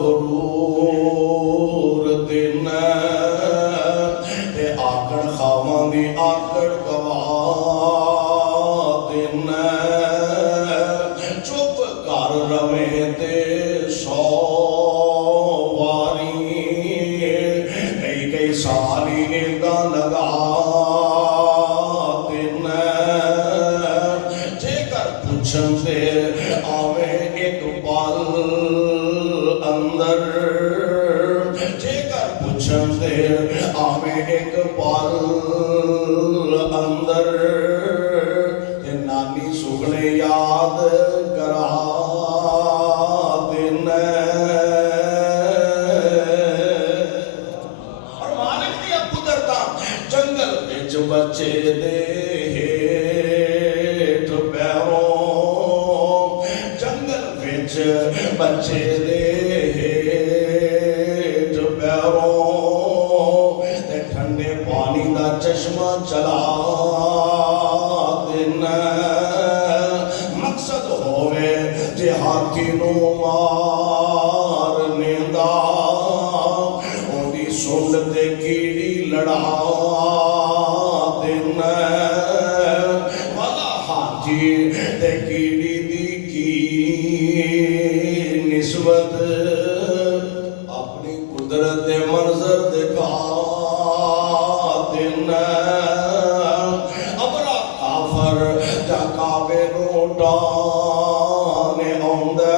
غرور دن تے آکڑ خواہاں دی آکڑ گواہ دن چپ کر رویں تے سو واری کئی سالی ایدہ لگا دن جے کر پوچھن دے آویں ایک پل اندر جے کر پوچھن دے آویں ایک پل اندر تے نانی سغنے یاد کرا دن اور مالک دیا قدرتا جنگل وچ بچے دے ہیٹھ پیروں جنگل وچ بچے دے ہیٹھ پیروں تے ٹھنڈے پانی دا چشمہ چلا دن مقصد ہوئے جے ہاتھی نو مارنے دا اودی سنڈ تے کیڑی لڑا دن والا ہاتھی تے کیڑی دی کی نسبت اپنی قدرت منظر دکھا دن ابرا کافر جا کعبے نو ڈانے آندا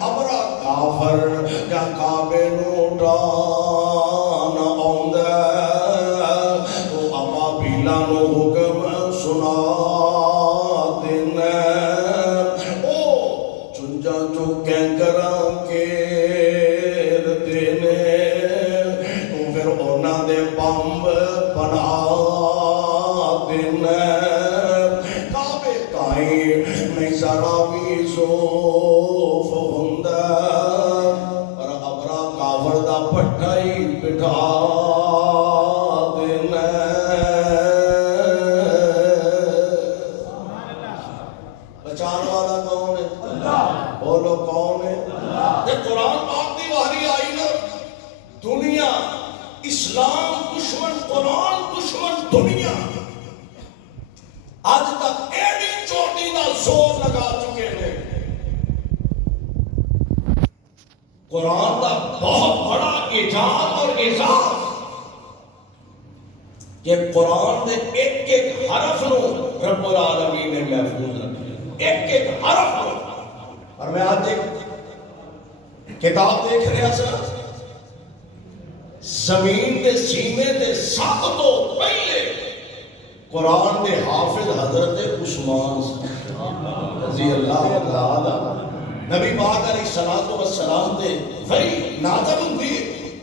ابرا کافر جا کعبے نو ڈان آندا تو ابابیلا نو حکم سنا دن او چنجا جو کینکراں کیر دینے تو پھر اونا دے بمب بنا دن کعبے تائیں نہیں ذرا بھی زوف ہوندا پر ابرا کافر دا پٹھا ہی بٹھا دن بچان والا کون ہے؟ اللہ بولو کون ہے؟ یہ قرآن پاک دی وحی آئی نا دنیا اسلام دشمن قرآن دشمن دنیا آج تک ایڈی چوٹی دا زور لگا چکے ہیں قرآن دا بہت بڑا ایجاد اور اعزاز کہ قرآن دے ایک ایک حرف نو رب العالمین نے محفوظ رکھا ایک ایک حرف نو اور میں آج ایک کتاب دیکھ رہا سا زمین دے سینے دے سب تو پہلے قرآن دے حافظ حضرت عثمان رضی اللہ تعالی نبی پاک علیہ السلام دے وہی نازل ہوندی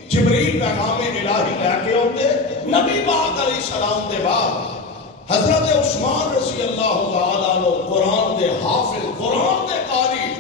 جبریل پیغام الہی لے کے ہوتے نبی پاک علیہ السلام دے بعد حضرت عثمان رضی اللہ تعالی عنہ قرآن دے حافظ قرآن دے قاری